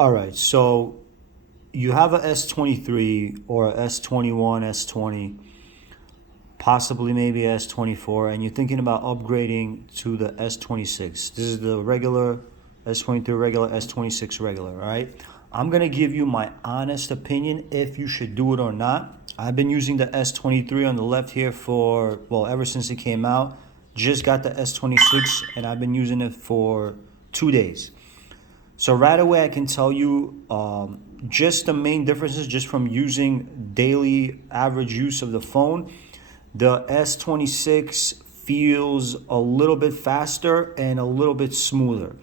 All right, so you have a S23 or a S21, S20, possibly maybe a S24, and you're thinking about upgrading to the S26. This is the regular S23 regular, S26 regular, all right? I'm gonna give you my honest opinion if you should do it or not. I've been using the S23 on the left here for, well, ever since it came out. Just got the S26 and I've been using it for 2 days. So right away, I can tell you just the main differences just from using daily average use of the phone. The S26 feels a little bit faster and a little bit smoother.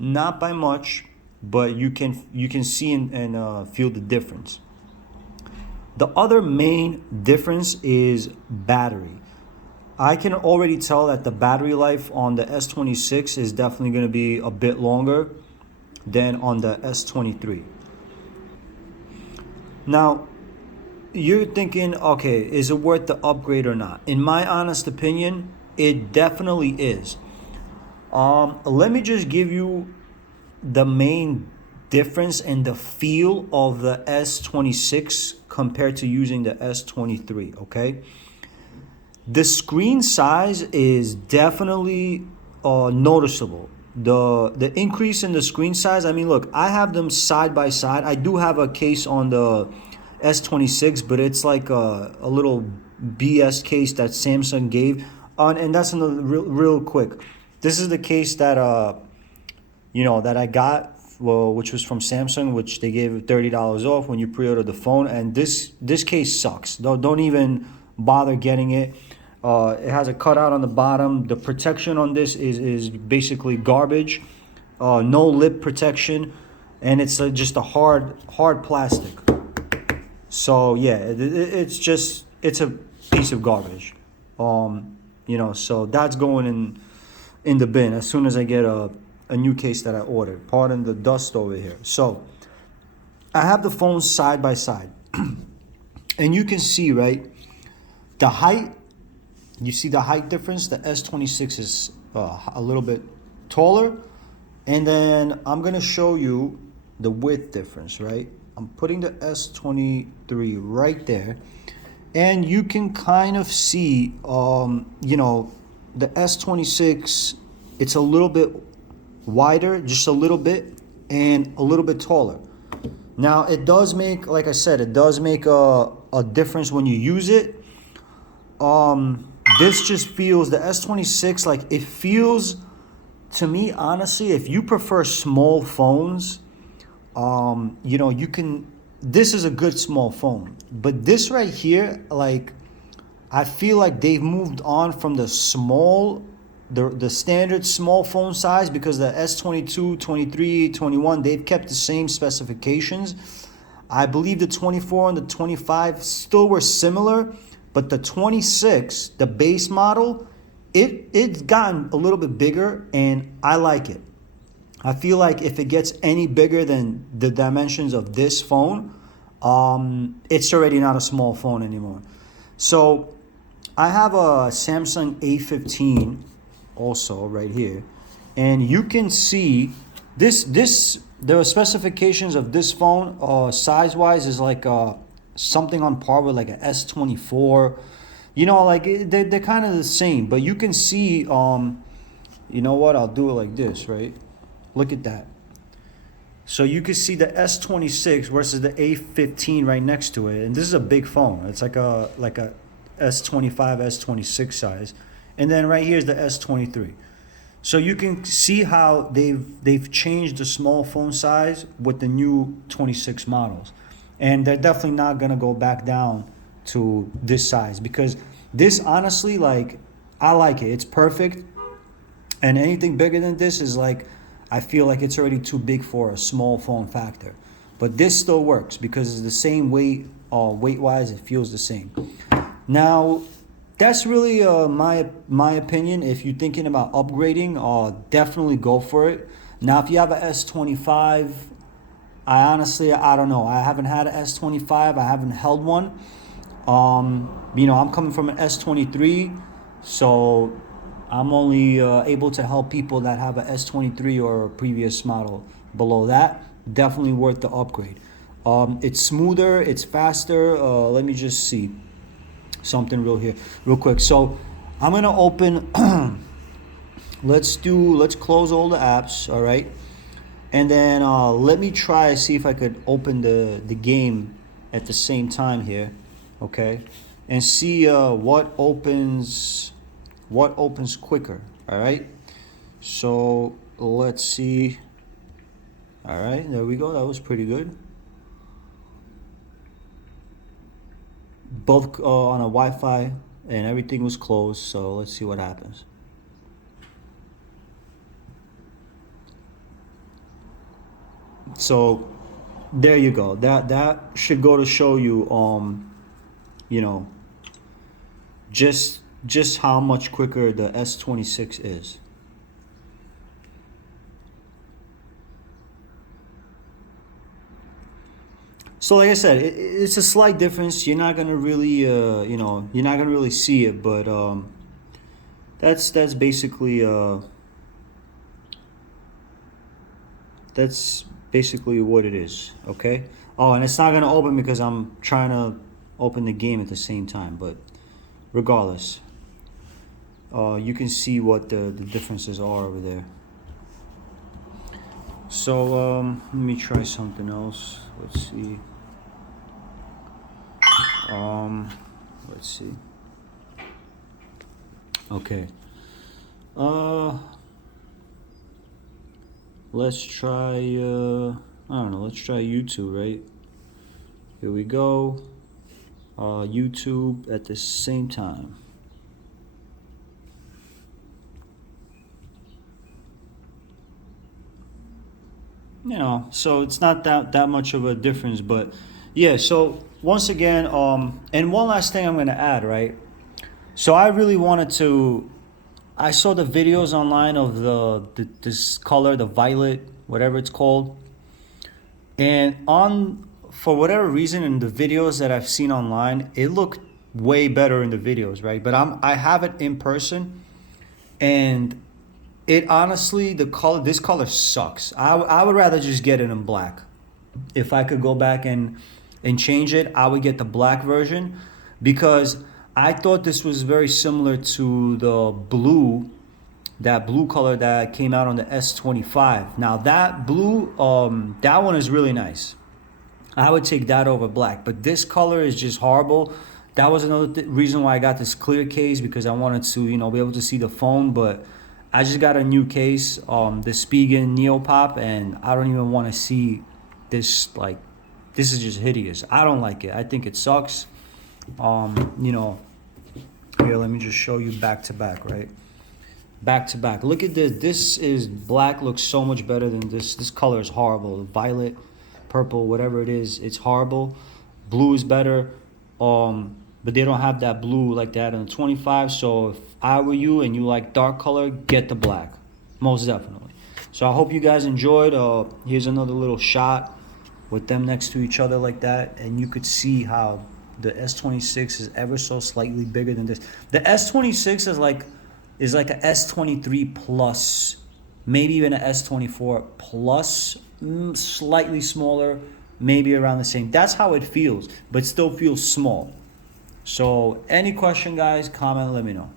Not by much, but you can see and feel the difference. The other main difference is battery. I can already tell that the battery life on the S26 is definitely going to be a bit longer than on the S23. Now, you're thinking, okay, is it worth the upgrade or not? In my honest opinion, it definitely is. Let me just give you the main difference in the feel of the S26 compared to using the S23, okay? The screen size is definitely noticeable. The increase in the screen size, I mean, look, I have them side by side. I do have a case on the S26, but it's like a little BS case that Samsung gave. And that's another real quick. This is the case that that I got, well, which was from Samsung, which they gave $30 off when you pre-order the phone. And this case sucks. Don't even bother getting it. It has a cutout on the bottom. The protection on this is basically garbage. No lip protection, and it's just a hard plastic. So yeah, it's a piece of garbage. So that's going in the bin as soon as I get a new case that I ordered. Pardon the dust over here. So I have the phones side by side, and you can see, right, the height. You see the height difference? The S26 is a little bit taller. And then I'm going to show you the width difference, right? I'm putting the S23 right there. And you can kind of see, the S26, it's a little bit wider, just a little bit, and a little bit taller. Now, it does make, like I said, it does make a difference when you use it. This just feels, the S26, like it feels to me, honestly, if you prefer small phones, you can, this is a good small phone. But this right here, like, I feel like they've moved on from the standard small phone size, because the S22, 23, 21, they've kept the same specifications. I believe the 24 and the 25 still were similar. But the 26, the base model, it's gotten a little bit bigger, and I like it. I feel like if it gets any bigger than the dimensions of this phone, it's already not a small phone anymore. So I have a Samsung A15 also right here, and you can see the specifications of this phone size-wise is like something on par with like an S24, like they're kind of the same, but you can see, I'll do it like this, right? Look at that. So you can see the S26 versus the A15 right next to it, and this is a big phone. It's like a S25, S26 size, and then right here is the S23. So you can see how they've changed the small phone size with the new 26 models. And they're definitely not going to go back down to this size, because this, honestly, like, I like it. It's perfect. And anything bigger than this is like, I feel like it's already too big for a small phone factor. But this still works because it's the same weight. Weight-wise, it feels the same. Now, that's really my opinion. If you're thinking about upgrading, definitely go for it. Now, if you have a S25, I don't know. I haven't had an S25. I haven't held one. I'm coming from an S23, so I'm only able to help people that have a S23 or a previous model below that. Definitely worth the upgrade. It's smoother, it's faster. Let me just see something real quick. So I'm gonna open. let's close all the apps. All right, and then let me try see if I could open the game at the same time here. Okay, and see what opens quicker. All right. So let's see. All right, there we go. That was pretty good. Both on a Wi-Fi, and everything was closed. So let's see what happens. So there you go. That should go to show you, you know, just how much quicker the S26 is. So like I said, it's a slight difference. You're not gonna really, you're not gonna really see it, but that's basically that's basically what it is. Okay. Oh, and it's not gonna open because I'm trying to open the game at the same time. But regardless, you can see what the differences are over there. So let me try something else. Let's see. Let's see. Okay. Let's try. I don't know. Let's try YouTube. Right. Here we go. YouTube at the same time. So it's not that much of a difference, but yeah. So once again, and one last thing I'm gonna add, right? So I really wanted to. I saw the videos online of this color, the violet, whatever it's called, and for whatever reason in the videos that I've seen online, it looked way better in the videos, right? But I have it in person, and it honestly, this color sucks. I would rather just get it in black. If I could go back and change it, I would get the black version, because I thought this was very similar to the blue, that blue color that came out on the S25. Now that blue, that one is really nice. I would take that over black, but this color is just horrible. That was another reason why I got this clear case, because I wanted to, be able to see the phone. But I just got a new case, the Spigen Neopop, and I don't even want to see this. Like, this is just hideous. I don't like it. I think it sucks. Here, let me just show you back to back, right? Back to back. Look at this. This is black. Looks so much better than this. This color is horrible. Violet, purple, whatever it is, it's horrible. Blue is better. But they don't have that blue like that in the 25. So if I were you and you like dark color, get the black, most definitely. So I hope you guys enjoyed. Here's another little shot with them next to each other like that, and you could see how the S26 is ever so slightly bigger than this. The S26 is like a S23 plus, maybe even a S24 plus, slightly smaller, maybe around the same. That's how it feels, but still feels small. So any question, guys, comment, let me know.